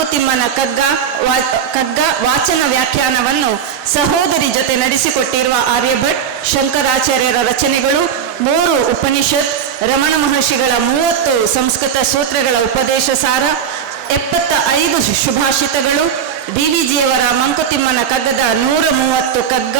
ಮಂಕುತಿಮ್ಮನ ಕಗ್ಗ ವಾಚನ ವ್ಯಾಖ್ಯಾನವನ್ನು ಸಹೋದರಿ ಜೊತೆ ನಡೆಸಿಕೊಟ್ಟಿರುವ ಆರ್ಯಭಟ್, ಶಂಕರಾಚಾರ್ಯರ ರಚನೆಗಳು, 3 ಉಪನಿಷತ್, ರಮಣ ಮಹರ್ಷಿಗಳ 30 ಸಂಸ್ಕೃತ ಸೂತ್ರಗಳ ಉಪದೇಶ ಸಾರ, 75 ಸುಭಾಷಿತಗಳು, DVಜಿಯವರ ಮಂಕುತಿಮ್ಮನ ಕಗ್ಗದ 130 ಕಗ್ಗ,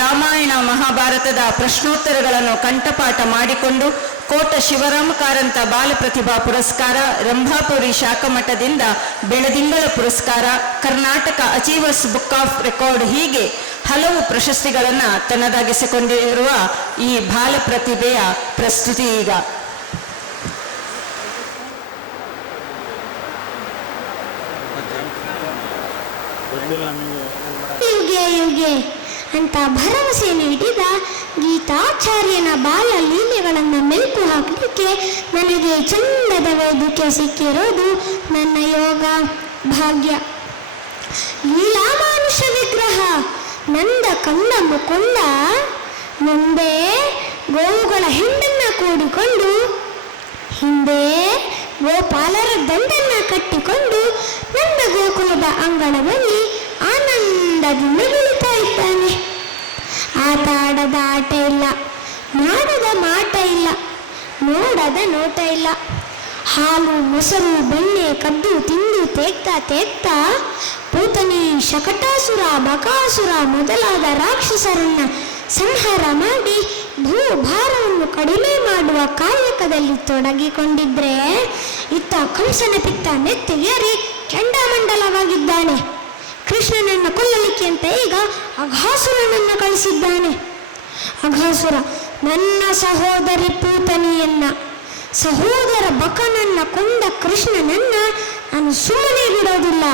ರಾಮಾಯಣ ಮಹಾಭಾರತದ ಪ್ರಶ್ನೋತ್ತರಗಳನ್ನು ಕಂಠಪಾಠ ಮಾಡಿಕೊಂಡು ಕೋಟ ಶಿವರಾಮ ಕಾರಂತ ಬಾಲ ಪ್ರತಿಭಾ ಪುರಸ್ಕಾರ, ರಂಭಾಪುರಿ ಶಾಖಮಠದಿಂದ ಬೆಳದಿಂಗಳ ಪುರಸ್ಕಾರ, Karnataka achievers book of record, ಹೀಗೆ ಹಲವು ಪ್ರಶಸ್ತಿಗಳನ್ನು ತನ್ನದಾಗಿಸಿಕೊಂಡಿರುವ ಈ ಬಾಲ ಪ್ರತಿಭೆಯ ಪ್ರಸ್ತುತಿ ಈಗ. ಯುಗೆ ಯುಗೆ ಅಂತ ಭರವಸೆ ನೀಡಿದ ಗೀತಾಚಾರ್ಯನ ಬಾಲ ಲೀಲೆಗಳನ್ನು ಮೆಲುಕು ಹಾಕಲಿಕ್ಕೆ ನನಗೆ ಚಂದದ ವೇದಿಕೆ ಸಿಕ್ಕಿರೋದು ನನ್ನ ಯೋಗ ಭಾಗ್ಯ. ಲೀಲಾಮಾನುಷ ವಿಗ್ರಹ ನಂದ ಕಂದ ಮುಕುಂದ ಮುಂದೆ ಗೋವುಗಳ ಹಿಂಡನ್ನ ಕೂಡಿಕೊಂಡು ಹಿಂದೆ ಗೋಪಾಲರ ದಂಡನ್ನ ಕಟ್ಟಿಕೊಂಡು ನಂದ ಗೋಕುಲದ ಅಂಗಳದಲ್ಲಿ ಆನಂದದಿಂದ ಇಳಿತಾ ಇದ್ದಾನೆ. ಆಟ ಆಡದ ಆಟ ಇಲ್ಲ, ಮಾಡದ ಮಾಟ ಇಲ್ಲ, ನೋಡದ ನೋಟ ಇಲ್ಲ. ಹಾಲು ಮೊಸರು ಬೆಣ್ಣೆ ಕದ್ದು ತಿಂದು ತೇಗ್ತಾ ಪೂತನಿ ಶಕಟಾಸುರ ಬಕಾಸುರ ಮೊದಲಾದ ರಾಕ್ಷಸರನ್ನ ಸಂಹಾರ ಮಾಡಿ ಭೂಭಾರವನ್ನು ಕಡಿಮೆ ಮಾಡುವ ಕಾಯಕದಲ್ಲಿ ತೊಡಗಿಕೊಂಡಿದ್ರೆ ಇತ್ತ ಕಂಸನ ಪಿತ್ತ ನೆತ್ತಿಗೇರಿ ಕೆಂಡಾಮಂಡಲವಾಗಿದ್ದಾನೆ. ಕೃಷ್ಣನನ್ನು ಕೊಲ್ಲಲಿಕ್ಕೆ ಅಂತ ಈಗ ಅಘಾಸುರನನ್ನು ಕಳಿಸಿದ್ದಾನೆ. ಅಘಾಸುರ ನನ್ನ ಸಹೋದರಿ ಪೂತನಿಯನ್ನ, ಸಹೋದರ ಬಕನನ್ನ ಕೊಂದ ಕೃಷ್ಣನನ್ನ ನಾನು ಸುಮ್ಮನೆ ಬಿಡೋದಿಲ್ಲ.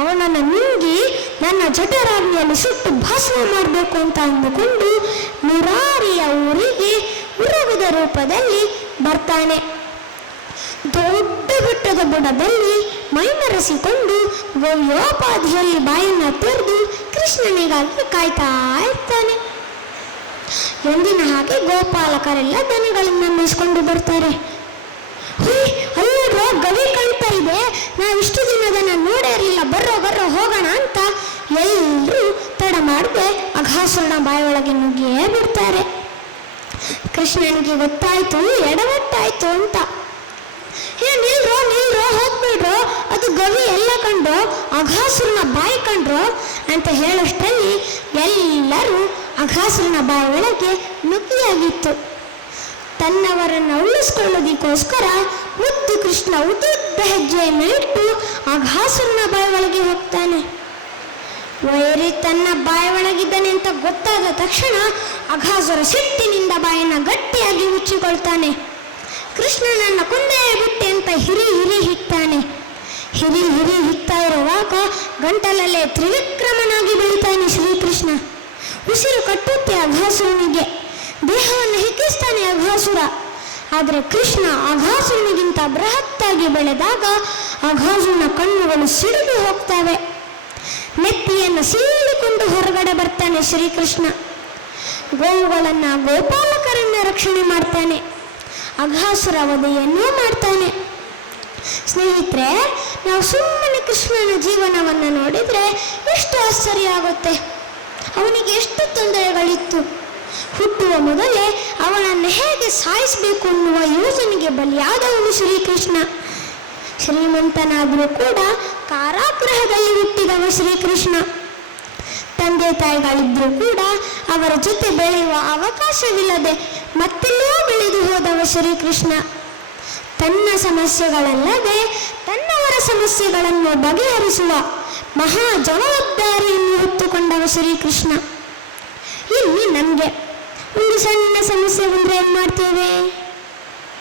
ಅವನನ್ನು ನುಂಗಿ ನನ್ನ ಜಠರಾಗ್ನಿಯಲ್ಲಿ ಸುಟ್ಟು ಭಸ್ಮ ಮಾಡಬೇಕು ಅಂತ ಅಂದುಕೊಂಡು ಮುರಾರಿಯ ಊರಿಗೆ ಉರಗದ ರೂಪದಲ್ಲಿ ಬರ್ತಾನೆ. ದೊಡ್ಡ ಬೆಟ್ಟದ ಬುಡದಲ್ಲಿ ಮೈಮರೆಸಿಕೊಂಡು ಗವ್ಯೋಪಾಧಿಯಲ್ಲಿ ಬಾಯನ್ನ ತೆರೆದು ಕೃಷ್ಣನಿಗಾಗಿ ಕಾಯ್ತಾ ಇರ್ತಾನೆ. ಎಂದಿನ ಹಾಗೆ ಗೋಪಾಲಕರೆಲ್ಲ ದನಗಳನ್ನು ಮೇಯಿಸ್ಕೊಂಡು ಬರ್ತಾರೆ. ಅಲ್ಲೋ ಗವಿ ಕಾಣ್ತಾ ಇದೆ, ನಾವಿಷ್ಟು ದಿನದನ್ನ ನೋಡೇ ಇರಲಿಲ್ಲ, ಬರ್ರೋ ಹೋಗೋಣ ಅಂತ ಎಲ್ಲರೂ ತಡ ಮಾಡದೆ ಅಘಾಸುರನ ಬಾಯೊಳಗೆ ನುಗ್ಗಿಯೇ ಬಿಡ್ತಾರೆ. ಕೃಷ್ಣನಿಗೆ ಗೊತ್ತಾಯ್ತು, ಎಡವಟ್ಟಾಯ್ತು ಅಂತ. ನಿಲ್ರೋ ಹೋಗ್ಬಿಡ್ರೋ, ಅದು ಗವಿ ಎಲ್ಲ ಕಂಡ್ರೋ, ಅಘಾಸುರನ ಬಾಯಿ ಕಂಡ್ರೋ ಅಂತ ಹೇಳಷ್ಟರಲ್ಲಿ ಎಲ್ಲರೂ ಅಘಾಸುರನ ಬಾಯಿ ಒಳಗೆ ನುಗ್ಗಿಯಾಗಿತ್ತು. ತನ್ನವರನ್ನು ಉಳಿಸ್ಕೊಳ್ಳೋದಕ್ಕೋಸ್ಕರ ಮುದ್ದು ಕೃಷ್ಣ ಉದ್ದುದ್ದ ಹೆಜ್ಜೆಯನ್ನು ಇಟ್ಟು ಅಘಾಸುರನ ಬಾಯಿ ಒಳಗೆ ಹೋಗ್ತಾನೆ. ವೈರಿ ತನ್ನ ಬಾಯಿ ಒಳಗಿದ್ದಾನೆ ಅಂತ ಗೊತ್ತಾದ ತಕ್ಷಣ ಅಘಾಸುರ ಸಿಟ್ಟಿನಿಂದ ಬಾಯನ್ನ ಗಟ್ಟಿಯಾಗಿ ಮುಚ್ಚಿಕೊಳ್ತಾನೆ. ಕೃಷ್ಣನನ್ನ ಕೊಂದೇ ಬಿಟ್ಟೆ ಅಂತ ಹಿರಿ ಹಿಕ್ತಾನೆ. ಹಿರಿ ಹಿಕ್ತಾ ಇರುವಾಗ ಗಂಟಲಲ್ಲೇ ತ್ರಿವಿಕ್ರಮನಾಗಿ ಬೆಳಿತಾನೆ ಶ್ರೀಕೃಷ್ಣ. ಉಸಿರು ಕಟ್ಟುತ್ತೆ ಅಘಾಸುರನಿಗೆ, ದೇಹವನ್ನು ಹಿಗ್ಗಿಸ್ತಾನೆ ಅಘಾಸುರ. ಆದರೆ ಕೃಷ್ಣ ಅಘಾಸುರನಿಗಿಂತ ಬೃಹತ್ತಾಗಿ ಬೆಳೆದಾಗ ಅಘಾಸುರನ ಕಣ್ಣುಗಳು ಸಿಡಿದು ಹೋಗ್ತವೆ. ನೆತ್ತಿಯನ್ನು ಸೀಳಿಕೊಂಡು ಹೊರಗಡೆ ಬರ್ತಾನೆ ಶ್ರೀಕೃಷ್ಣ. ಗೋವುಗಳನ್ನ ಗೋಪಾಲಕರನ್ನ ರಕ್ಷಣೆ ಮಾಡ್ತಾನೆ. ಅಘಾಸುರ ವಧೆಯನ್ನೂ ಮಾಡ್ತಾನೆ. ಸ್ನೇಹಿತರೆ, ನಾವು ಸುಮ್ಮನೆ ಕೃಷ್ಣನ ಜೀವನವನ್ನು ನೋಡಿದರೆ ಎಷ್ಟು ಆಶ್ಚರ್ಯ ಆಗುತ್ತೆ. ಅವನಿಗೆ ಎಷ್ಟು ತೊಂದರೆಗಳಿತ್ತು. ಹುಟ್ಟುವ ಮೊದಲೇ ಅವನನ್ನು ಹೇಗೆ ಸಾಯಿಸಬೇಕು ಅನ್ನುವ ಯೋಜನೆಗೆ ಬಲಿಯಾದವನು ಶ್ರೀಕೃಷ್ಣ. ಶ್ರೀಮಂತನಾದರೂ ಕೂಡ ಕಾರಾಗೃಹದಲ್ಲಿ ಹುಟ್ಟಿದವ ಶ್ರೀಕೃಷ್ಣ. ತಂದೆ ತಾಯಿಗಳಿದ್ರೂ ಕೂಡ ಅವರ ಜೊತೆ ಬೆಳೆಯುವ ಅವಕಾಶವಿಲ್ಲದೆ ಮತ್ತೆಲ್ಲೋ ಬೆಳೆದು ಹೋದವ ಶ್ರೀಕೃಷ್ಣ. ತನ್ನ ಸಮಸ್ಯೆಗಳಲ್ಲದೆ ತನ್ನವರ ಸಮಸ್ಯೆಗಳನ್ನು ಬಗೆಹರಿಸುವ ಮಹಾ ಜವಾಬ್ದಾರಿಯನ್ನು ಹೊತ್ತುಕೊಂಡವ ಶ್ರೀಕೃಷ್ಣ. ಇಲ್ಲಿ ನಮಗೆ ಒಂದು ಸಣ್ಣ ಸಮಸ್ಯೆ ಬಂದರೆ ಏನು ಮಾಡ್ತೇವೆ?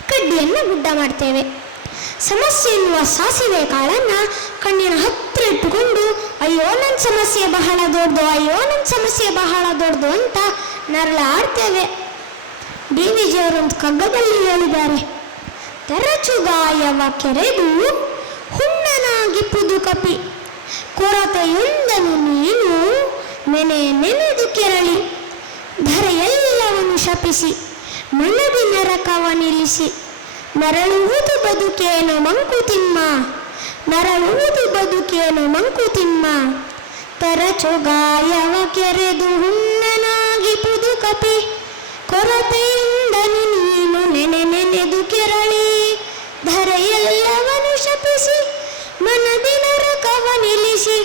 ಕಡ್ಡಿಯನ್ನು ಗುಡ್ಡ ಮಾಡ್ತೇವೆ. ಸಮಸ್ಯೆ ಎನ್ನುವ ಸಾಸಿವೆ ಕಾಳನ್ನು ಕಣ್ಣಿನ ಹತ್ತಿರ ಇಟ್ಟುಕೊಂಡು ಅಯ್ಯೋ ನನ್ನ ಸಮಸ್ಯೆ ಬಹಳ ದೊಡ್ಡದು ಅಂತ ನರಳಾಡ್ತೇವೆ. DVಜಿಯವರೊಂದು ಕಗ್ಗದಲ್ಲಿ ಹೇಳಿದ್ದಾರೆ, ತೆರಚುಗಾಯವ ಕೆರೆದು ಹುಣ್ಣನಾಗಿ ಪುದುಕಪಿ ಕೊರತೆಯೊಂದನು ನೀನು ನೆನೆದು ಕೆರಳಿ ಧರೆಯೆಲ್ಲವನ್ನು ಶಪಿಸಿ ಮನದಿ ನರಕವ ನಿಲ್ಲಿಸಿ ನರಳುವುದು ಬದುಕೇನು ಮಂಕುತಿಮ್ಮ, ನರಳುವುದು ಬದುಕೇನು ಮಂಕುತಿಮ್ಮ. ತರಚು ಗಾಯವ ಕೆರೆದು ಹುಣ್ಣನಾಗಿ ಪುದು ಕಪಿ, ಕೊರತೆಯಿಂದನು ನೀನು ನೆನೆದು ಕೆರಳಿ, ಧರೆಯೆಲ್ಲವನು ಶಪಿಸಿ ಮನದಿ ನರಕವ ನಿಲ್ಲಿಸಿ,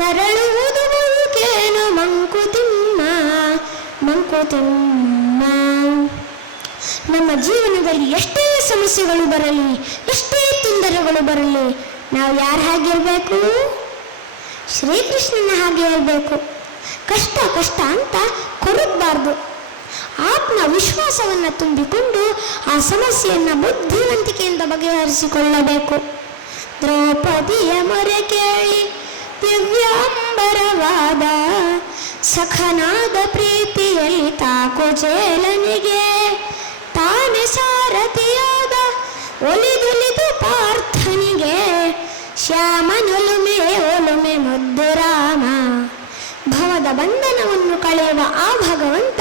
ನರಳುವುದು ಬದುಕೇನು ಮಂಕುತಿಮ್ಮ ಮಂಕುತಿಮ್ಮ. ನಮ್ಮ ಜೀವನದಲ್ಲಿ ಎಷ್ಟೇ ಸಮಸ್ಯೆಗಳು ಬರಲಿ, ಎಷ್ಟೇ ತೊಂದರೆಗಳು ಬರಲಿ, ನಾವು ಯಾರ ಹಾಗೆ ಇರಬೇಕು? ಶ್ರೀಕೃಷ್ಣನ ಹಾಗೆ ಇರಬೇಕು. ಕಷ್ಟ ಕಷ್ಟ ಅಂತ ಕೊರಗಬಾರ್ದು. ಆತ್ಮವಿಶ್ವಾಸವನ್ನು ತುಂಬಿಕೊಂಡು ಆ ಸಮಸ್ಯೆಯನ್ನು ಬುದ್ಧಿವಂತಿಕೆಯಿಂದ ಬಗೆಹರಿಸಿಕೊಳ್ಳಬೇಕು. ದ್ರೌಪದಿಯ ಮೊರೆ ಕೇಳಿ ದಿವ್ಯಾಂಬರವಾದ, ಸಖನಾದ ಪ್ರೀತಿಯಲ್ಲಿ ತಾಕು ಚೇಲನಿಗೆ, ತಾನೆ ಸಾರಥಿಯಾದ ಒಲಿದೊಲಿದು ಪಾರ್ಥನಿಗೆ, ಶ್ಯಾಮನೊಲುಮೆ ಒಲುಮೆ ಮುದ್ದು ರಾಮ. ಭವದ ಬಂಧನವನ್ನು ಕಳೆಯುವ ಆ ಭಗವಂತ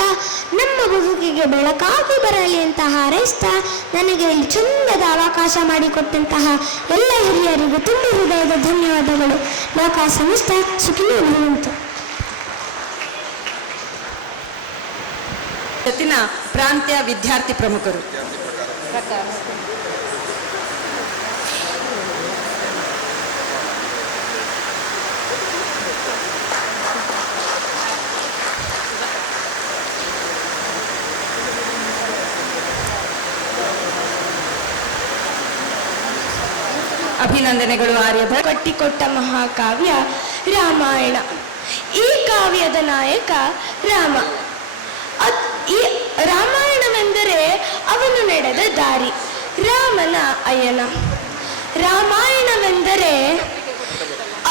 ನಮ್ಮ ಬದುಕಿಗೆ ಬೆಳಕಾಗಿ ಬರಲಿ ಅಂತ ಹಾರೈಸ್ತಾ, ನನಗೆ ಇಲ್ಲಿ ಚಂದದ ಅವಕಾಶ ಮಾಡಿಕೊಟ್ಟಂತಹ ಎಲ್ಲ ಹಿರಿಯರಿಗೂ ತುಂಬ ಹೃದಯದ ಧನ್ಯವಾದಗಳು. ಲೋಕ ಸಮಸ್ತ ಸುಖಿನೋ ಭವಂತು. ಜೊತಿನ ಪ್ರಾಂತ್ಯ ವಿದ್ಯಾರ್ಥಿ ಪ್ರಮುಖರು. ಅಭಿನಂದನೆಗಳು ಆರ್ಯಭಟ್. ಕಟ್ಟಿಕೊಟ್ಟ ಮಹಾಕಾವ್ಯ ರಾಮಾಯಣ. ಈ ಕಾವ್ಯದ ನಾಯಕ ರಾಮ. ಈ ರಾಮಾಯಣವೆಂದರೆ ಅವನು ನಡೆದ ದಾರಿ, ರಾಮನ ಅಯನ. ರಾಮಾಯಣವೆಂದರೆ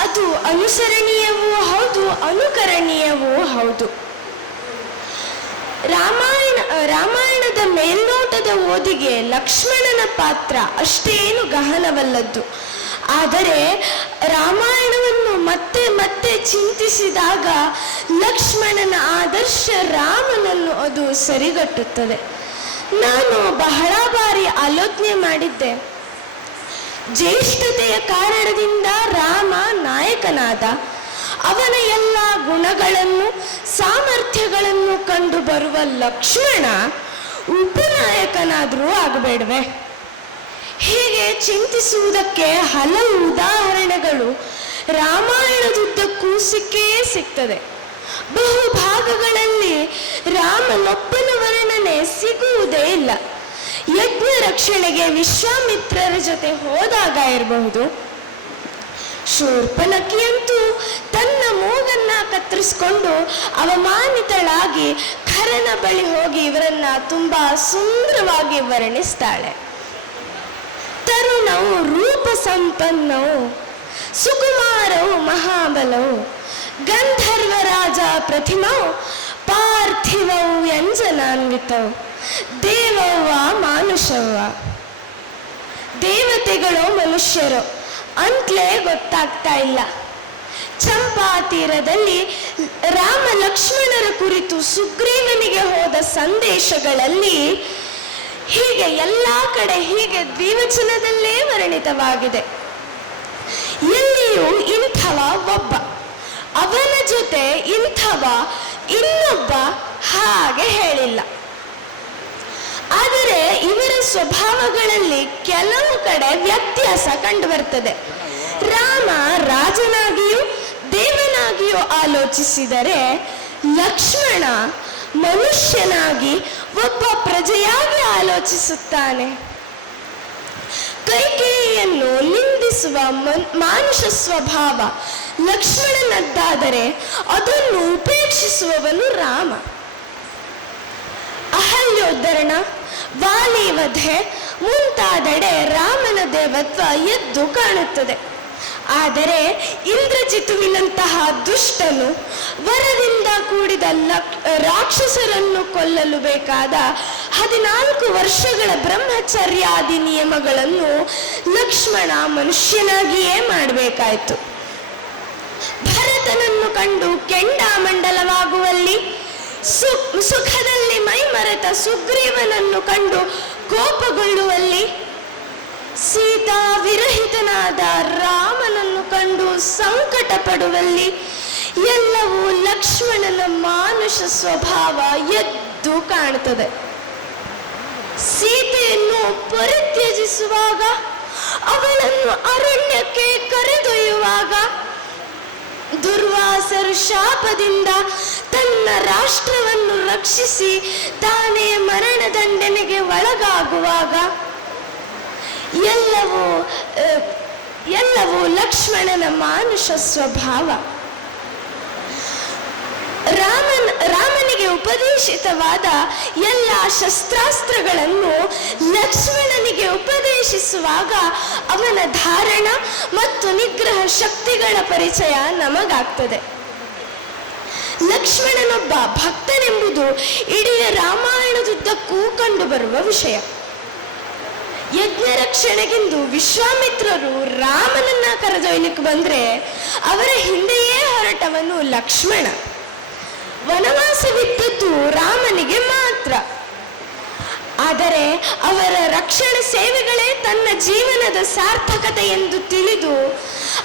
ಅದು ಅನುಸರಣೀಯವೂ ಹೌದು, ಅನುಕರಣೀಯವೂ ಹೌದು. ರಾಮಾಯಣದ ಮೇಲ್ನೋಟದ ಓದಿಗೆ ಲಕ್ಷ್ಮಣನ ಪಾತ್ರ ಅಷ್ಟೇನು ಗಹನವಲ್ಲದ್ದು. ಆದರೆ ರಾಮಾಯಣವನ್ನು ಮತ್ತೆ ಮತ್ತೆ ಚಿಂತಿಸಿದಾಗ ಲಕ್ಷ್ಮಣನ ಆದರ್ಶ ರಾಮನನ್ನು ಅದು ಸರಿಗಟ್ಟುತ್ತದೆ. ನಾನು ಬಹಳ ಬಾರಿ ಆಲೋಚನೆ ಮಾಡಿದ್ದೆ. ಜ್ಯೇಷ್ಠತೆಯ ಕಾರಣದಿಂದ ರಾಮ ನಾಯಕನಾದ, ಅವನ ಎಲ್ಲ ಗುಣಗಳನ್ನು ಸಾಮರ್ಥ್ಯಗಳನ್ನು ಕಂಡು ಬರುವ ಲಕ್ಷ್ಮಣ ಉಪನಾಯಕನಾದರೂ ಆಗಬೇಡವೆ? ಹೀಗೆ ಚಿಂತಿಸುವುದಕ್ಕೆ ಹಲವು ಉದಾಹರಣೆಗಳು ರಾಮಾಯಣದುದ್ದಕ್ಕೂ ಸಿಕ್ಕೇ ಸಿಗ್ತದೆ. ಬಹುಭಾಗಗಳಲ್ಲಿ ರಾಮನೊಬ್ಬನ ವರ್ಣನೆ ಸಿಗುವುದೇ ಇಲ್ಲ. ಯಜ್ಞ ರಕ್ಷಣೆಗೆ ವಿಶ್ವಾಮಿತ್ರರ ಜೊತೆ ಹೋದಾಗ ಇರಬಹುದು. ಶೂರ್ಪನಖಿಯಂತೂ ತನ್ನ ಮೂಗನ್ನ ಕತ್ತರಿಸಿಕೊಂಡು ಅವಮಾನಿತಳಾಗಿ ಖರನ ಬಳಿ ಹೋಗಿ ಇವರನ್ನ ತುಂಬಾ ಸುಂದರವಾಗಿ ವರ್ಣಿಸ್ತಾಳೆ. ತರುಣವು ರೂಪ ಸಂಪನ್ನವು, ಸುಕುಮಾರವು ಮಹಾಬಲವು, ಗಂಧರ್ವರಾಜ ಪ್ರತಿಮವು, ಪಾರ್ಥಿವವು ವ್ಯಂಜನಾನ್ವಿತವು, ದೇವವ್ವ ಮಾನುಷವ್ವ. ದೇವತೆಗಳು ಮನುಷ್ಯರು ಅಂತಲೇ ಗೊತ್ತಾಗ್ತಾ ಇಲ್ಲ. ಚಂಪಾ ತೀರದಲ್ಲಿ ರಾಮ ಲಕ್ಷ್ಮಣರ ಕುರಿತು ಸುಗ್ರೀವನಿಗೆ ಹೋದ ಸಂದೇಶಗಳಲ್ಲಿ ಹೀಗೆ ಎಲ್ಲ ಕಡೆ ಹೀಗೆ ದ್ವಿವಚನದಲ್ಲೇ ವರ್ಣಿತವಾಗಿದೆ. ಎಲ್ಲಿಯೂ ಇಂಥವ ಒಬ್ಬ, ಅವನ ಜೊತೆ ಇಂಥವ ಇನ್ನೊಬ್ಬ ಹಾಗೆ ಹೇಳಿಲ್ಲ. ಆದರೆ ಇವರ ಸ್ವಭಾವಗಳಲ್ಲಿ ಕೆಲವು ಕಡೆ ವ್ಯತ್ಯಾಸ ಕಂಡು ಬರ್ತದೆ. ರಾಮ ರಾಜನಾಗಿಯೂ ದೇವನಾಗಿಯೂ ಆಲೋಚಿಸಿದರೆ, ಲಕ್ಷ್ಮಣ ಮನುಷ್ಯನಾಗಿ ಒಬ್ಬ ಪ್ರಜೆಯಾಗಿ ಆಲೋಚಿಸುತ್ತಾನೆ. ಕೈಕೇಯಿಯನ್ನು ನಿಂದಿಸುವ ಮಾನುಷ ಸ್ವಭಾವ ಲಕ್ಷ್ಮಣನದ್ದಾದರೆ ಅದನ್ನು ಉಪೇಕ್ಷಿಸುವವನು ರಾಮ. ಅಹಲ್ಯೋದ್ಧರಣ, ವಾಲಿ ವಧೆ ಮುಂತಾದೆಡೆ ರಾಮನ ದೇವತ್ವ ಎದ್ದು ಕಾಣುತ್ತದೆ. ಆದರೆ ಇಂದ್ರಜಿತುವಿನಂತಹ ದುಷ್ಟನು ವರದಿಂದ ಕೂಡಿದ ರಾಕ್ಷಸರನ್ನು ಕೊಲ್ಲಲು ಬೇಕಾದ 14 ವರ್ಷಗಳ ಬ್ರಹ್ಮಚರ್ಯಾದಿ ನಿಯಮಗಳನ್ನು ಲಕ್ಷ್ಮಣ ಮನುಷ್ಯನಾಗಿಯೇ ಮಾಡಬೇಕಾಯಿತು. ಭರತನನ್ನು ಕಂಡು ಕೆಂಡಾಮಂಡಲವಾಗುವಲ್ಲಿ, ಸುಖದಲ್ಲಿ ಮೈಮರೆತ ಸುಗ್ರೀವನನ್ನು ಕಂಡು ಕೋಪಗೊಳ್ಳುವಲ್ಲಿ, ಸೀತಾ ವಿರಹಿತನಾದ ರಾಮನನ್ನು ಕಂಡು ಸಂಕಟ ಪಡುವಲ್ಲಿ ಎಲ್ಲವೂ ಲಕ್ಷ್ಮಣನ ಮಾನುಷ ಸ್ವಭಾವ ಎದ್ದು ಕಾಣುತ್ತದೆ. ಸೀತೆಯನ್ನು ಪರಿತ್ಯಜಿಸುವಾಗ, ಅವಳನ್ನು ಅರಣ್ಯಕ್ಕೆ ಕರೆದೊಯ್ಯುವಾಗ, ದುರ್ವಾಸರು ಶಾಪದಿಂದ ತನ್ನ ರಾಷ್ಟ್ರವನ್ನು ರಕ್ಷಿಸಿ ತಾನೇ ಮರಣದಂಡನೆಗೆ ಒಳಗಾಗುವಾಗ ಎಲ್ಲವೂ ಲಕ್ಷ್ಮಣನ ಮಾನುಷ ಸ್ವಭಾವ. ರಾಮನಿಗೆ ಉಪದೇಶಿತವಾದ ಎಲ್ಲ ಶಸ್ತ್ರಾಸ್ತ್ರಗಳನ್ನು ಲಕ್ಷ್ಮಣನಿಗೆ ಉಪದೇಶಿಸುವಾಗ ಅವನ ಧಾರಣ ಮತ್ತು ನಿಗ್ರಹ ಶಕ್ತಿಗಳ ಪರಿಚಯ ನಮಗಾಗ್ತದೆ. ಲಕ್ಷ್ಮಣನೊಬ್ಬ ಭಕ್ತನೆಂಬುದು ಇಡೀ ರಾಮಾಯಣದುದ್ದಕ್ಕೂ ಕಂಡುಬರುವ ವಿಷಯ. ಯಜ್ಞ ರಕ್ಷಣೆಗೆಂದು ವಿಶ್ವಾಮಿತ್ರರು ರಾಮನನ್ನ ಕರೆದೊಯ್ಯಲಿಕ್ಕೆ ಬಂದ್ರೆ ಅವರ ಹಿಂದೆಯೇ ಹೊರಟವನು ಲಕ್ಷ್ಮಣ. ವನವಾಸವಿದ್ದದ್ದು ರಾಮನಿಗೆ ಮಾತ್ರ. ಆದರೆ ಅವರ ರಕ್ಷಣ ಸೇವೆಗಳೇ ತನ್ನ ಜೀವನದ ಸಾರ್ಥಕತೆ ಎಂದು ತಿಳಿದು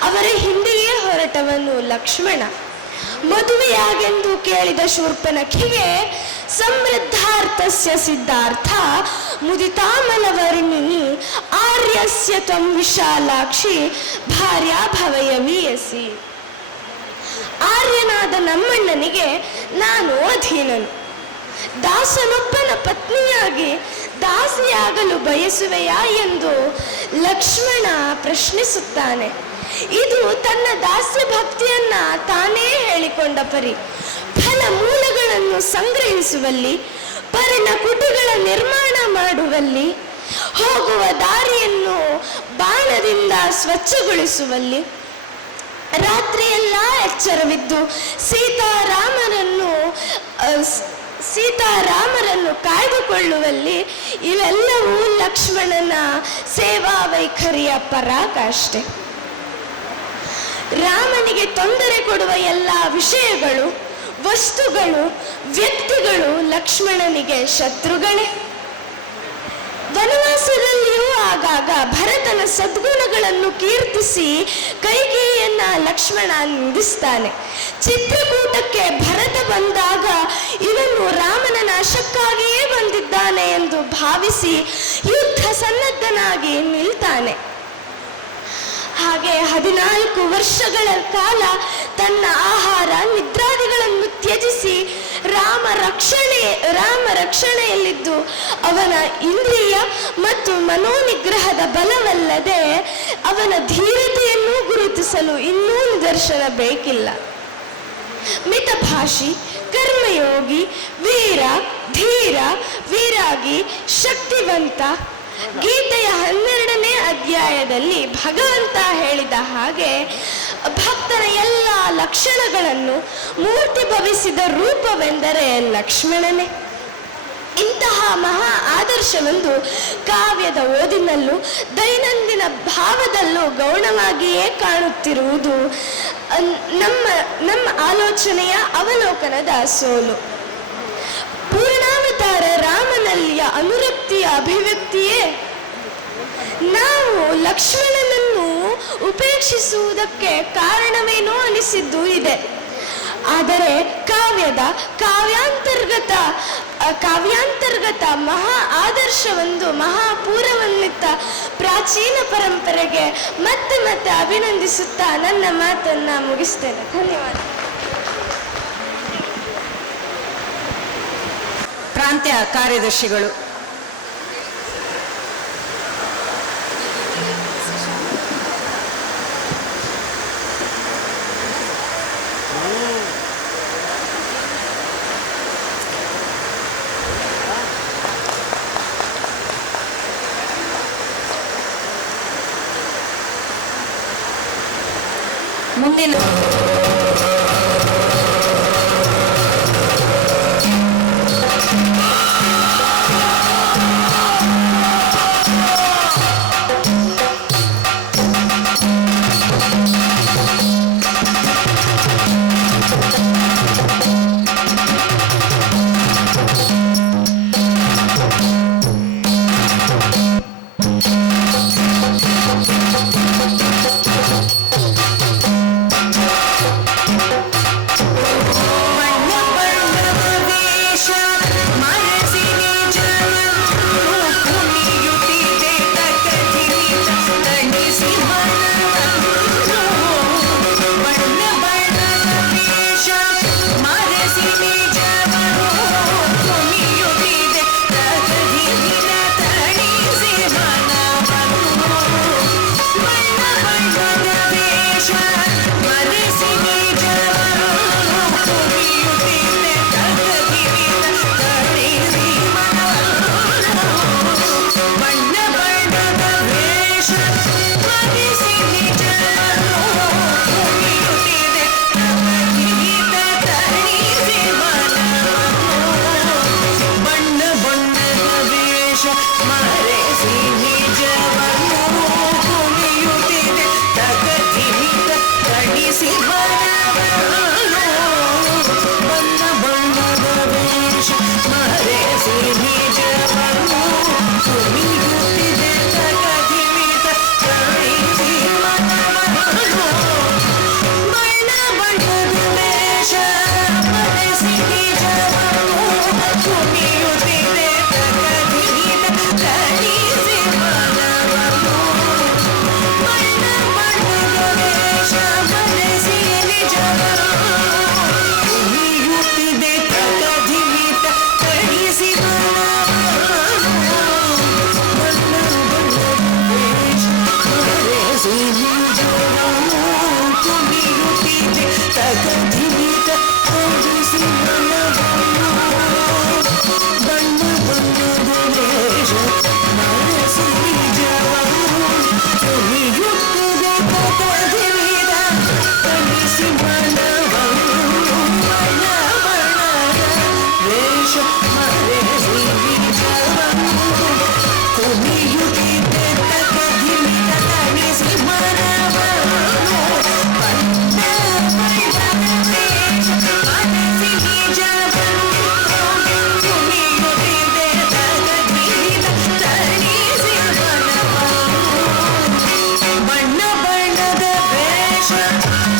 ಅವರ ಹಿಂದೆಯೇ ಹೊರಟವನು ಲಕ್ಷ್ಮಣ. ಮದುವೆಯಾಗೆಂದು ಕೇಳಿದ ಶೂರ್ಪನಖಿಗೆ ಸಮೃದ್ಧಾರ್ಥಸ್ಯ ಸಿದ್ಧಾರ್ಥ ಮುದಿತಾಮಲವರ್ಣಿನಿ ಆರ್ಯಸ್ಯ ತ್ವಂ ವಿಶಾಲಾಕ್ಷಿ ಭಾರ್ಯಾ ಭವಯಮೀಯಸಿ. ಆರ್ಯನಾದ ನಮ್ಮಣ್ಣನಿಗೆ ನಾನು ಅಧೀನನು. ದಾಸನೊಬ್ಬನ ಪತ್ನಿಯಾಗಿ ದಾಸಿಯಾಗಲು ಬಯಸುವೆಯಾ ಎಂದು ಲಕ್ಷ್ಮಣ ಪ್ರಶ್ನಿಸುತ್ತಾನೆ. ಇದು ತನ್ನ ದಾಸ್ಯ ಭಕ್ತಿಯನ್ನ ತಾನೇ ಹೇಳಿಕೊಂಡ ಪರಿ. ಫಲ ಮೂಲಗಳನ್ನು ಸಂಗ್ರಹಿಸುವಲ್ಲಿ, ಪರ್ಣಕುಟಿಗಳ ನಿರ್ಮಾಣ ಮಾಡುವಲ್ಲಿ, ಹೋಗುವ ದಾರಿಯನ್ನು ಬಾಣದಿಂದ ಸ್ವಚ್ಛಗೊಳಿಸುವಲ್ಲಿ, ರಾತ್ರಿಯೆಲ್ಲ ಎಚ್ಚರವಿದ್ದು ಸೀತಾರಾಮರನ್ನು ಕಾಯ್ದುಕೊಳ್ಳುವಲ್ಲಿ ಇವೆಲ್ಲವೂ ಲಕ್ಷ್ಮಣನ ಸೇವಾ ವೈಖರಿಯ ಪರಾಕಾಷ್ಠೆ. ರಾಮನಿಗೆ ತೊಂದರೆ ಕೊಡುವ ಎಲ್ಲ ವಿಷಯಗಳು, ವಸ್ತುಗಳು, ವ್ಯಕ್ತಿಗಳು ಲಕ್ಷ್ಮಣನಿಗೆ ಶತ್ರುಗಳೇ. ವನವಾಸದಲ್ಲಿಯೂ ಆಗಾಗ ಭರತನ ಸದ್ಗುಣಗಳನ್ನು ಕೀರ್ತಿಸಿ ಕೈಕೇಯಿಯನ್ನ ಲಕ್ಷ್ಮಣ ನಿಂದಿಸ್ತಾನೆ. ಚಿತ್ರಕೂಟಕ್ಕೆ ಭರತ ಬಂದಾಗ ಇವನು ರಾಮನ ನಾಶಕ್ಕಾಗಿಯೇ ಬಂದಿದ್ದಾನೆ ಎಂದು ಭಾವಿಸಿ ಯುದ್ಧ ಸನ್ನದ್ಧನಾಗಿ ನಿಲ್ತಾನೆ. ಹಾಗೆ 14 ವರ್ಷಗಳ ಕಾಲ ತನ್ನ ಆಹಾರ ನಿದ್ರಾದಿಗಳನ್ನು ತ್ಯಜಿಸಿ ರಾಮ ರಕ್ಷಣೆಯಲ್ಲಿದ್ದು ಅವನ ಇಂದ್ರಿಯ ಮತ್ತು ಮನೋನಿಗ್ರಹದ ಬಲವಲ್ಲದೆ ಅವನ ಧೀರತೆಯನ್ನು ಗುರುತಿಸಲು ಇನ್ನೂ ನಿದರ್ಶನ ಬೇಕಿಲ್ಲ. ಮಿತಭಾಷಿ, ಕರ್ಮಯೋಗಿ, ವೀರ, ಧೀರ, ವಿರಾಗಿ, ಶಕ್ತಿವಂತ. ಗೀತೆಯ 12ನೇ ಅಧ್ಯಾಯದಲ್ಲಿ ಭಗವಂತ ಹೇಳಿದ ಹಾಗೆ ಭಕ್ತರ ಎಲ್ಲ ಲಕ್ಷಣಗಳನ್ನು ಮೂರ್ತಿ ಭವಿಸಿದ ರೂಪವೆಂದರೆ ಲಕ್ಷ್ಮಣನೇ. ಇಂತಹ ಮಹಾ ಆದರ್ಶವೊಂದು ಕಾವ್ಯದ ಓದಿನಲ್ಲೂ ದೈನಂದಿನ ಭಾವದಲ್ಲೂ ಗೌಣವಾಗಿಯೇ ಕಾಣುತ್ತಿರುವುದು ನಮ್ಮ ಆಲೋಚನೆಯ ಅವಲೋಕನದ ಸೋಲು. ಪೂರ್ಣಾವತಾರ ರಾಮನಲ್ಲಿಯ ಅನುರಕ್ತಿಯ ಅಭಿವ್ಯಕ್ತಿಯೇ ನಾವು ಲಕ್ಷ್ಮಣನನ್ನು ಉಪೇಕ್ಷಿಸುವುದಕ್ಕೆ ಕಾರಣವೇನೋ ಅನಿಸಿದ್ದು ಇದೆ. ಆದರೆ ಕಾವ್ಯದ ಕಾವ್ಯಾಂತರ್ಗತ ಮಹಾ ಆದರ್ಶವೊಂದು ಮಹಾಪೂರವನ್ನಿತ್ತ ಪ್ರಾಚೀನ ಪರಂಪರೆಗೆ ಮತ್ತೆ ಮತ್ತೆ ಅಭಿನಂದಿಸುತ್ತಾ ನನ್ನ ಮಾತನ್ನ ಮುಗಿಸ್ತೇನೆ. ಧನ್ಯವಾದ. ಪ್ರಾಂತ್ಯ ಕಾರ್ಯದರ್ಶಿಗಳು. ಮುಂದಿನ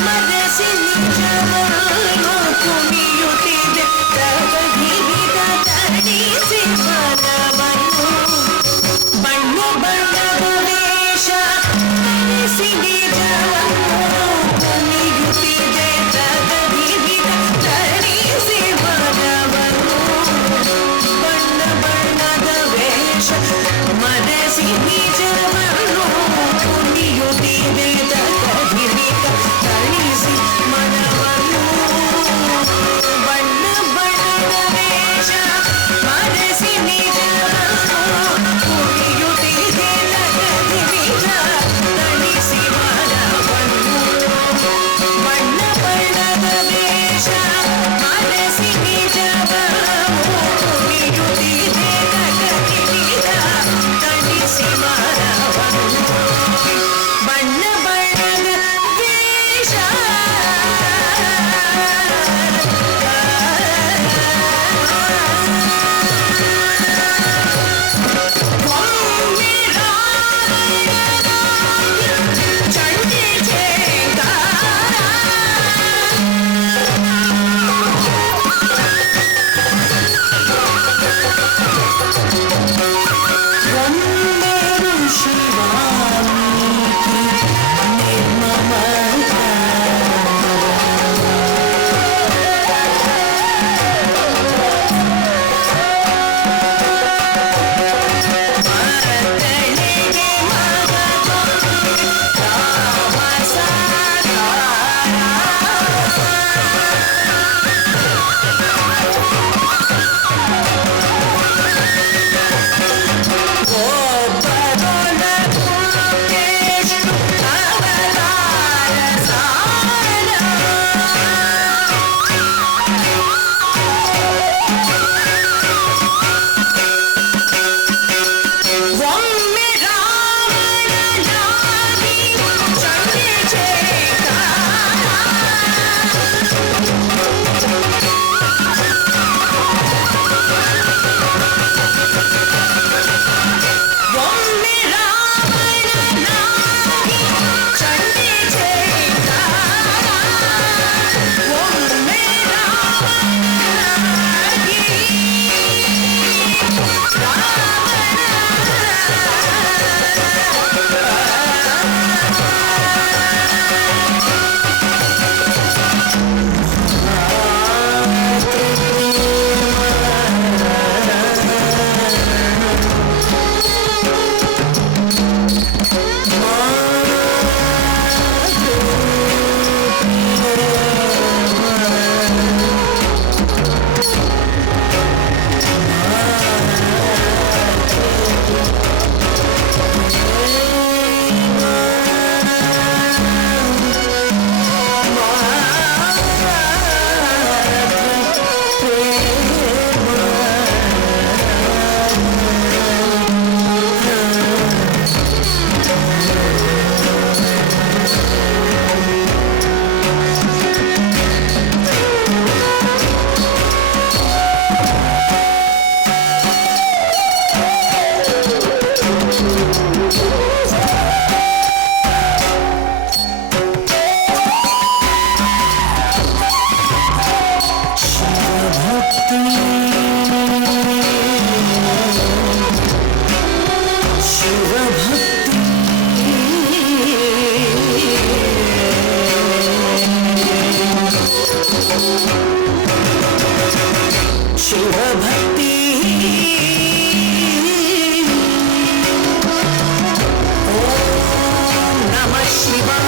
ಮನಸ್ಸಿ ನಿಜವನ್ನು ಕುಣಿಯುತ್ತಿದೆ ತಗದಿದ ತಣಿಸಿ ಮನವನ್ನು ಬಣ್ಣ ಬಣ್ಣದ ವೇಷ ಮನಸ್ಸಿ ನಿಜವನ್ನು ಕುಣಿಯುತ್ತಿದೆ ತಗದಿದ ತಣಿಸಿ ಮನವನ್ನು ಬಣ್ಣ ಬಣ್ಣದ ವೇಷ ಮನಸ್ಸಿ ನಿಜವನ್ನು ಕುಣಿಯುತ್ತಿದೆ ತಗದಿದ ತಣಿಸಿ ಮನವನ್ನು ಬಣ್ಣ ಬಣ್ಣದ ವೇಷ ಮನಸ್ಸಿ ನಿಜವನ್ನು ಕುಣಿಯುತ್ತಿದೆ ತಗದಿದ ತಣಿಸಿ ಮನವನ್ನು ಬಣ್ಣ ಬಣ್ಣದ ವೇಷ ಮನಸ್ಸಿ ನಿಜವನ್ನು ಕುಣಿಯುತ್ತಿದೆ ತಗದಿದ ತಣಿಸಿ ಮನವನ್ನು ಬಣ್ಣ ಬಣ್ಣದ ವೇಷ ಒಮ್ಮೆ ರಾಮನಾಗಿ ಚಂಡಿ ಒಮ್ಮೆ ಋಷಿವಾಲ್ಮೀಕಿ ನಿರ್ಮಮತ ಮರತಳಿಗೆ ಮಗದೊಂದು ರಾಮ ಸಾಕಾರ ಒಬ್ಬರೊಳಗುಂಟೆಷ್ಟು ಅವತಾರ ಸಾರ ಒಮ್ಮೆ ರಾವಣನಾಗಿ ಚಂಡಿಚೇತ ಒಮ್ಮೆ ರಾವಣನಾಗಿ ಚಂಡಿಚೇತ ಒಮ್ಮೆ ರಾವಣನಾಗಿ ಶಿವಭಕ್ತಿ ಓಂ ನಮಃ ಶಿವಾಯ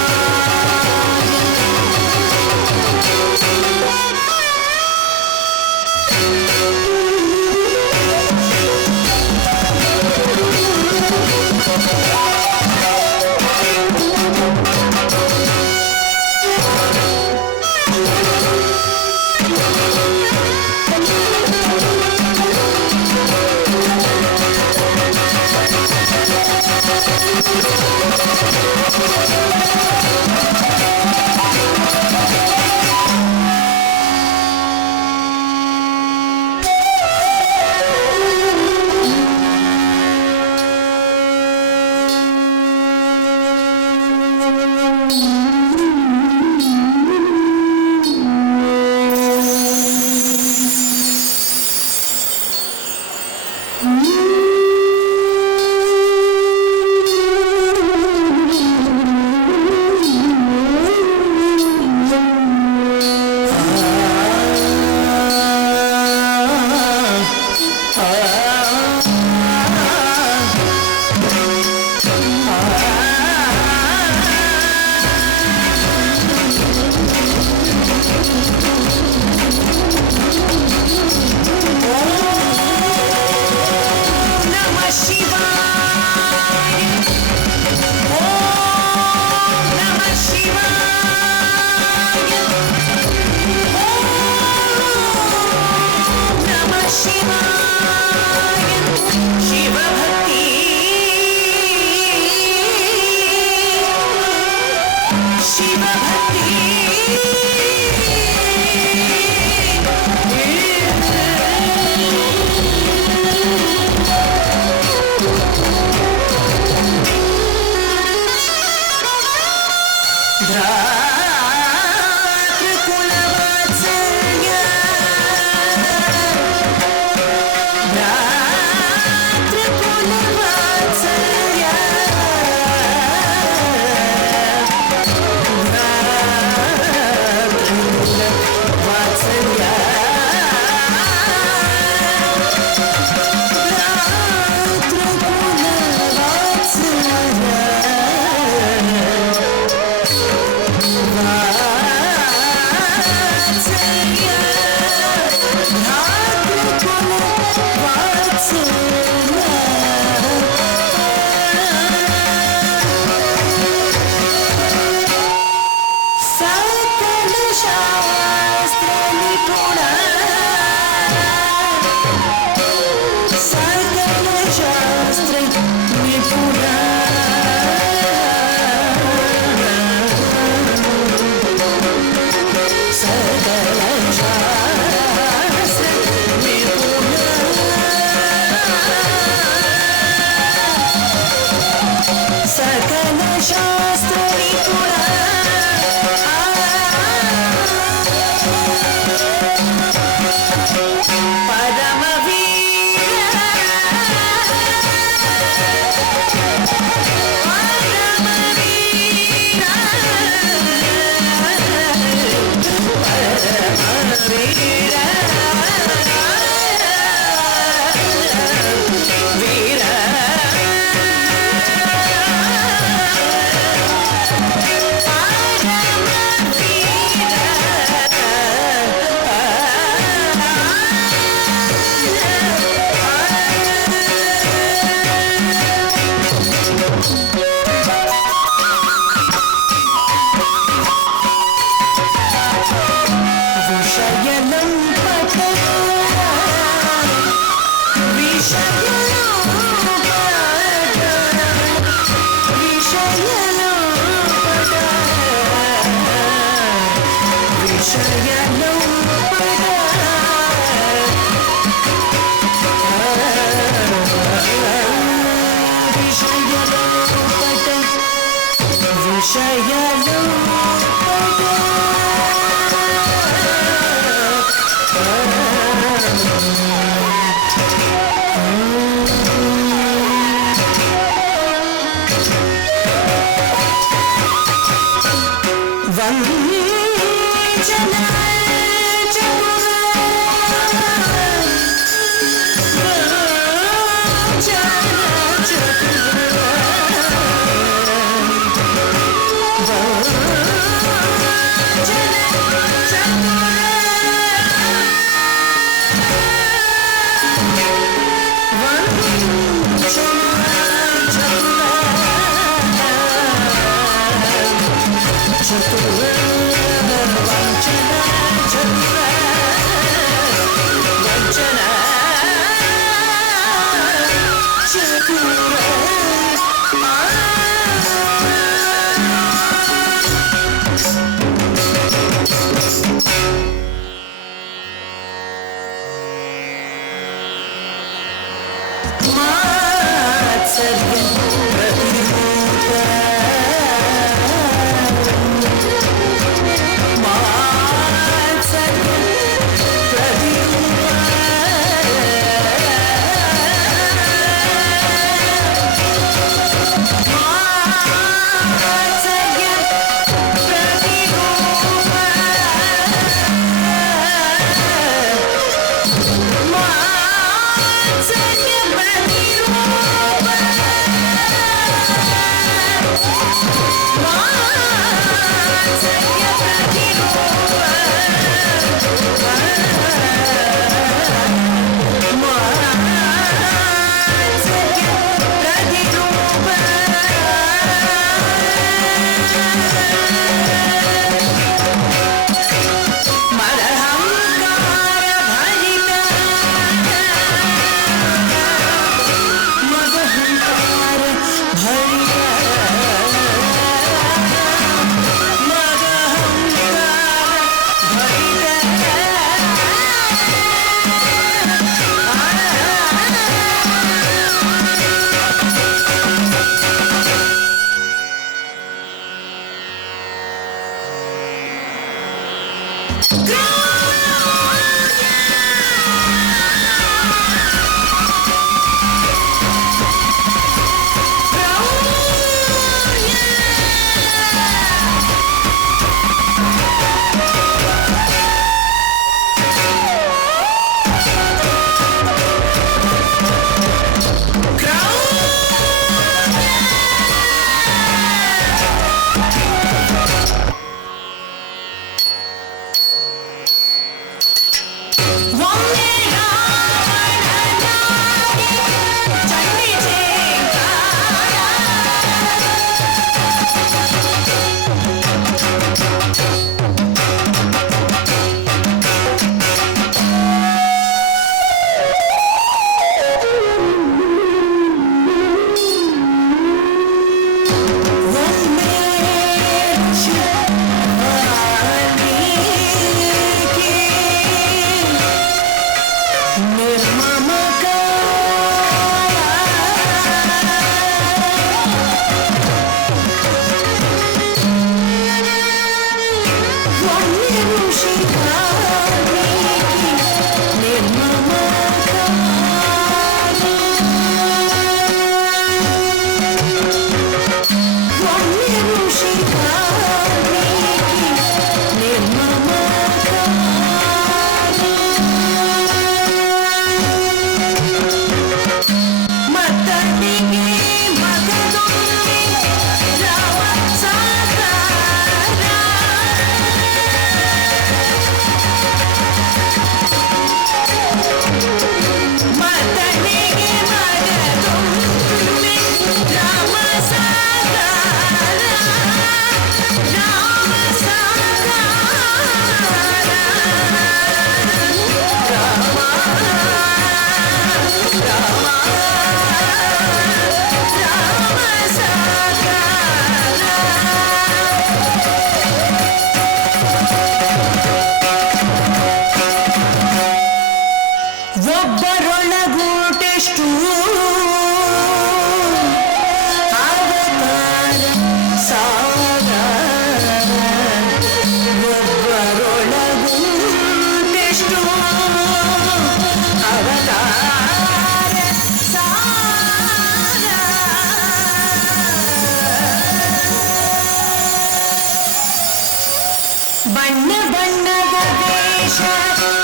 ಬಣ್ಣ ಬಣ್ಣದ ದೇಶ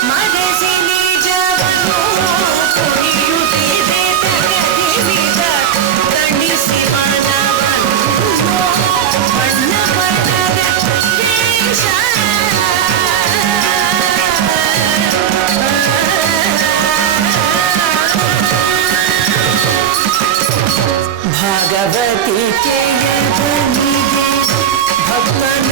ಮರೆಸಿ ನಿಜವನ್ನು ಕುಣಿಯುತ್ತಿದೆ ತಗದಿದ ತಣಿಸಿ ಮನವನ್ನು ಬಣ್ಣ ಬಣ್ಣದ ದೇಶ ಭಾಗವತಿ ಕೇಯನಿಗೆ ಭಕ್ತನ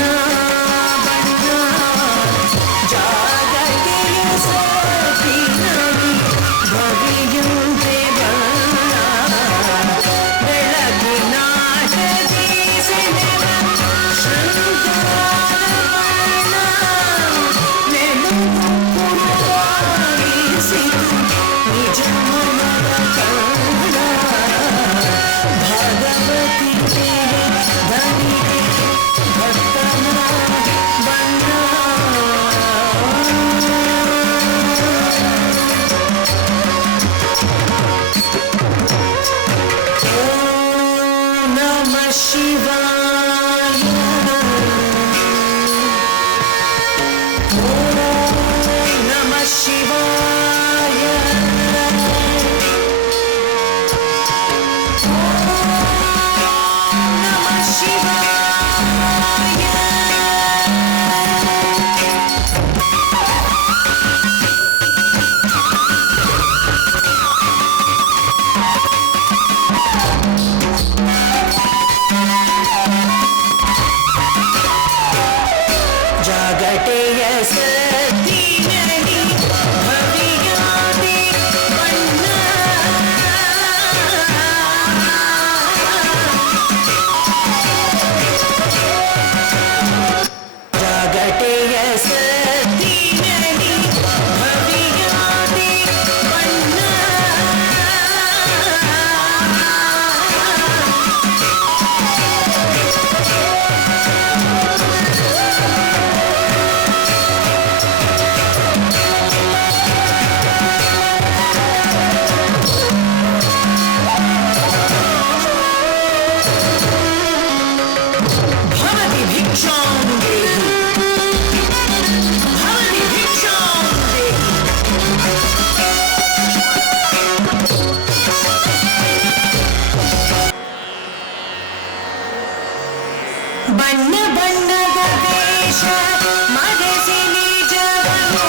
ಮರೆಸಿ ನಿಜವನ್ನು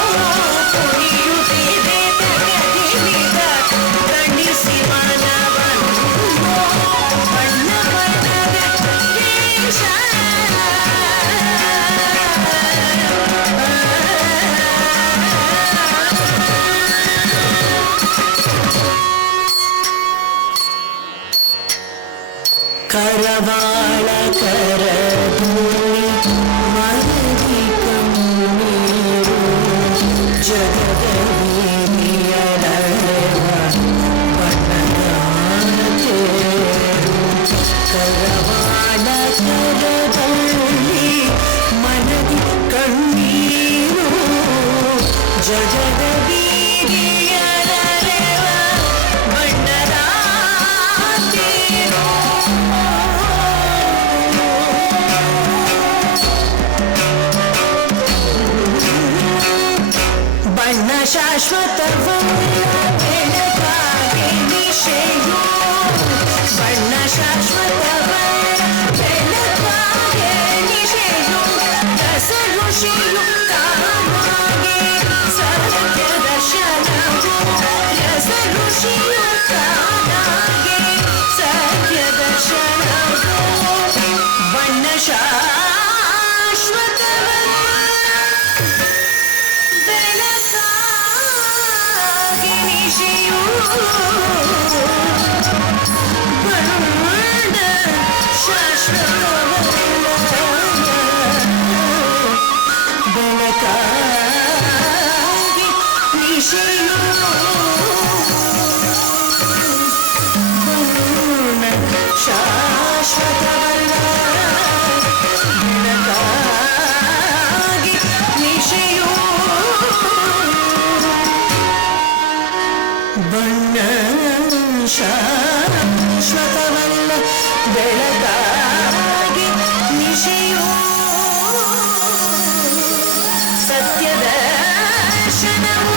ಕುಣಿಯುತ್ತಿದೆ ತಗದಿಳಿದ ಗಣಿಸಿ ಮನವನ್ನು ಬಣ್ಣ ಬಣ್ಣದ ದೇಶ ಕರವಾಳ ಕರಧೂಳಿ ಮರದಿ ಕಣ್ಣೀರು ಜಗದ ನೀರಿಯರಳೆವ ಬಣ್ಣದ ತೇರು ಕರವಾಳ ಕರಧೂಳಿ ಮರದಿ ಕಣ್ಣೀರು ಜಗದ ಬೀದಿಯರಳೆವ ಬಣ್ಣದ ತೇರು ಬಣ್ಣ ಶಾಶ್ವತವಲ್ಲ ಬೆಳಕಾಗಿ ನಿಶೆಯು ಬಣ್ಣ ಶಾಶ್ವತವಲ್ಲ ಬೆಳಕಾಗಿ ನಿಶೆಯು ರಸ ಋಷಿಯು ಕಾಮಾಗಿ ಸತ್ಯ ದರ್ಶನವು ರಸ ಋಷಿಯು ಕಾಮಾಗಿ ಸತ್ಯ ದರ್ಶನವು ಬಣ್ಣ ಶಾಶ್ವತವಲ್ಲ ಬೆಳಕಾಗಿ ನಿಶೆಯು ಬಣ್ಣ ಶಾಶ್ವತವಲ್ಲ ಬೆಳಕಾಗಿ ನಿಶೆಯು ಬಣ್ಣ ಶಾಶ್ವತವಲ್ಲ ಬೆಳಕಾಗಿ ನಿಶೆಯು ಬಣ್ಣ ಶಾಶ್ವತವಲ್ಲ ಬೆಳಕಾಗಿ ನಿಶೆಯು ಸತ್ಯದ ದರ್ಶನವು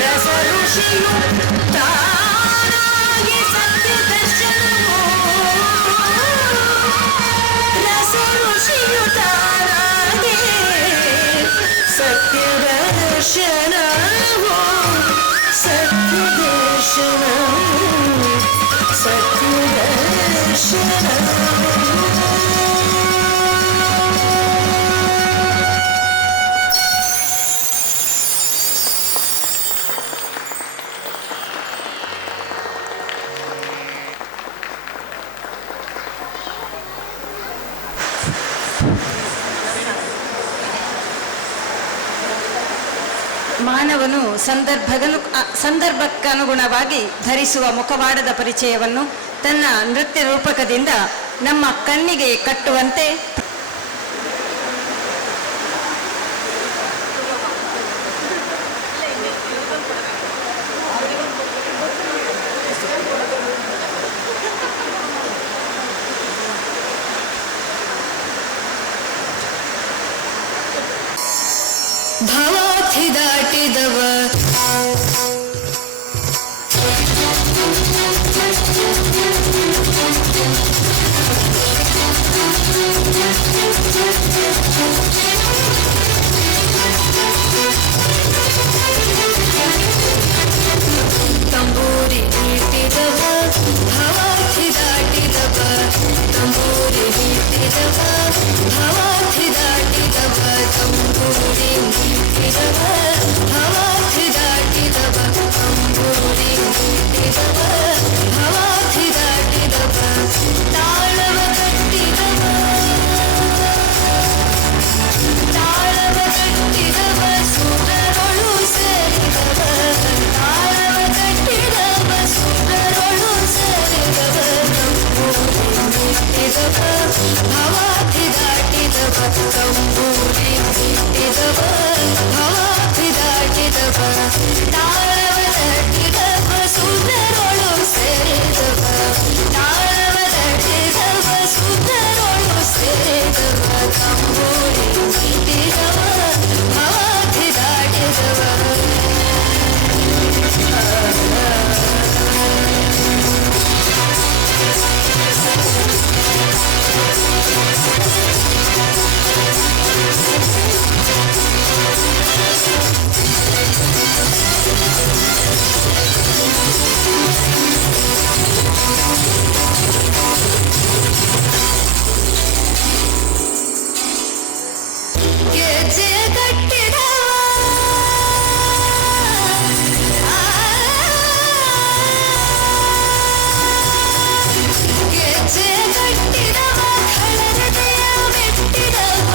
ರಸ ಋಷಿಯು ತಾನಾಗಿ ಸತ್ಯ ದರ್ಶನವು ರಸ ಋಷಿಯು ತಾನಾಗಿ ಸತ್ಯ ದರ್ಶನವು ಸತ್ಯ ದರ್ಶನವು ಸತ್ಯ ದರ್ಶನವು ಮಾನವನು ಸಂದರ್ಭಕ್ಕನುಗುಣವಾಗಿ ಧರಿಸುವ ಮುಖವಾಡದ ಪರಿಚಯವನ್ನು ತನ್ನ ನೃತ್ಯ ರೂಪಕದಿಂದ ನಮ್ಮ ಕಣ್ಣಿಗೆ ಕಟ್ಟುವಂತೆ ಭವಾರ್ಥಿ ದಾಟಿದವ ತಂಬೂರಿ ಮೀಟಿದವ ಭವಾರ್ಥಿ ದಾಟಿದವ ತಂಬೂರಿ ಮೀಟಿದವ ಭವಾರ್ಥಿ ದಾಟಿದವ ತಂಬೂರಿ ಮೀಟಿದವ ಭವಾರ್ಥಿ ದಾಟಿದವ ತಂಬೂರಿ ಮೀಟಿದವ ಭವಾರ್ಥಿ ದಾಟಿದವ ತಾಳವ ಕಟ್ಟಿದವ ತಾಳವ ಕಟ್ಟಿದವ ಸುರರೊಳು ಸೇರಿದವ ತಾಳವ ಕಟ್ಟಿದವ ಸುರರೊಳು ಸೇರಿದವ ಮೀಟಿದವ ಭವಾರ್ಥಿ ದಾಟಿದವ ತಂಬೂರಿ ಮೀಟಿದವ ಭವಾರ್ಥಿ ದಾಟಿದವ ತಾಳವ ತಟ್ಟಿದವ ಸುರರೊಳು ಸೇರಿದವ ತಾಳವ ತಟ್ಟಿದವ ಸುರರೊಳು ಸೇರಿದವ ತಂಬೂರಿ ಮೀಟಿದವ ಭವಾರ್ಥಿ ದಾಟಿದವ ಗೆಜ್ಜೆ ಕಟ್ಟಿದವ ಗೆಜ್ಜೆ ಕಟ್ಟಿದವ ಖಳರದೆಯ ಮೆಟ್ಟಿದವ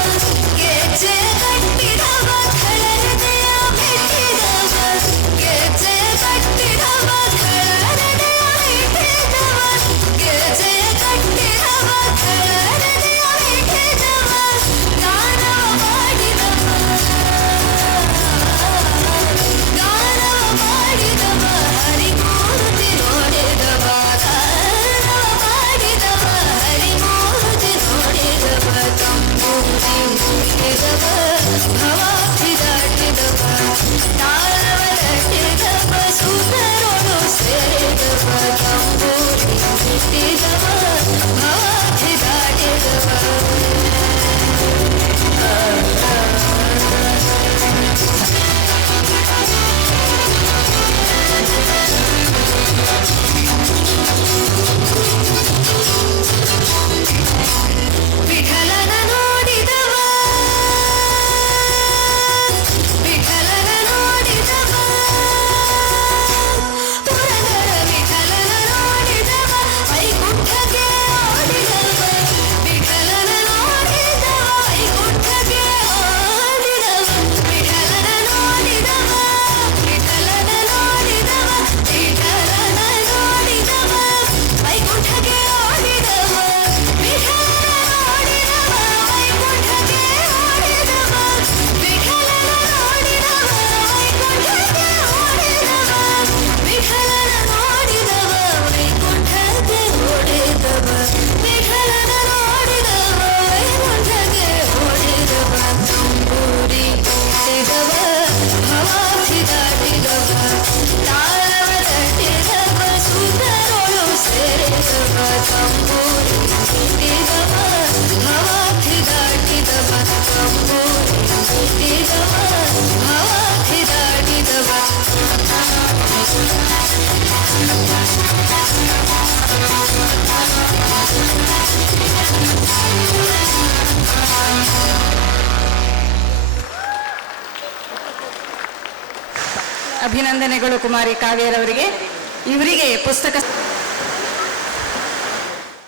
ಗೆಜ್ಜೆ ಕಟ್ಟಿದವ ಖಳರದೆಯ ಮೆಟ್ಟಿದವ ಗೆಜ್ಜೆ ಕಟ್ಟಿದವ ಖಳರದೆಯ ಮೆಟ್ಟಿದವ ಗೆಜ್ಜೆ ಕಟ್ಟಿದವ ಖಳರದೆಯ ಮೆಟ್ಟಿದವ ಗಾನವ ಮಾಡಿದವ ಹರಿಮೂರ್ತಿ ನೋಡಿದವ ಗಾನವ ಮಾಡಿದವ ಹರಿಮೂರ್ತಿ ನೋಡಿದವ ತಂಬೂರಿ ಮುಟ್ಟಿದವ ಭವಾಬ್ಧಿ ದಾಟಿದವ ತಾಳವ ತಟ್ಟಿದವ ಸುತರೊಳು ಸೇರಿದವ ತಂಬೂರಿ ಮುಟ್ಟಿದವ ಭವಾಬ್ಧಿ ದಾಟಿದವ ವಿಠಲನ ನೋಡಿದವ ವಿಠಲನ ನೋಡಿದವ ಪುರಂದರ ವಿಠಲನ ನೋಡಿದವ ವೈಕುಂಠಕ್ಕೆ ಓಡಿದವ ವಿಠಲನ ನೋಡಿದವ ವೈಕುಂಠಕ್ಕೆ ಓಡಿದವ ವಿಠಲನ ನೋಡಿದವ ವಿಠಲನ ನೋಡಿದವ ವಿಠಲನ ನೋಡಿದವ ವೈಕುಂಠಕ್ಕೆ ಓಡಿದವ ವಿಠಲನ ನೋಡಿದವ ವೈಕುಂಠಕ್ಕೆ ಓಡಿದವ ವಿಠಲನ ನೋಡಿದವ ವೈಕುಂಠಕ್ಕೆ ಓಡಿದವ ವಿಠಲನ ನೋಡಿದವ ವೈಕುಂಠಕ್ಕೆ ಓಡಿದವ ವಿಠಲನ ನೋಡಿದವ ವೈಕುಂಠಕ್ಕೆ ಓಡಿದವ ತಂಬೂರಿ ಮುಟ್ಟಿದವ ಭವಾಬ್ಧಿ ದಾಟಿದವ ತಾಳವ ತಟ್ಟಿದವ ಸುತರೊಳು ಸೇರಿದವ ತಂಬೂರಿ ಮುಟ್ಟಿದವ ಭವಾಬ್ಧಿ ದಾಟಿದವ ತಂಬೂರಿ ಮುಟ್ಟಿದವ ಭವಾಬ್ಧಿ ದಾಟಿದವ ಅಭಿನಂದನೆಗಳು ಕುಮಾರಿ ಕಾವ್ಯರವರಿಗೆ. ಇವರಿಗೆ ಪುಸ್ತಕ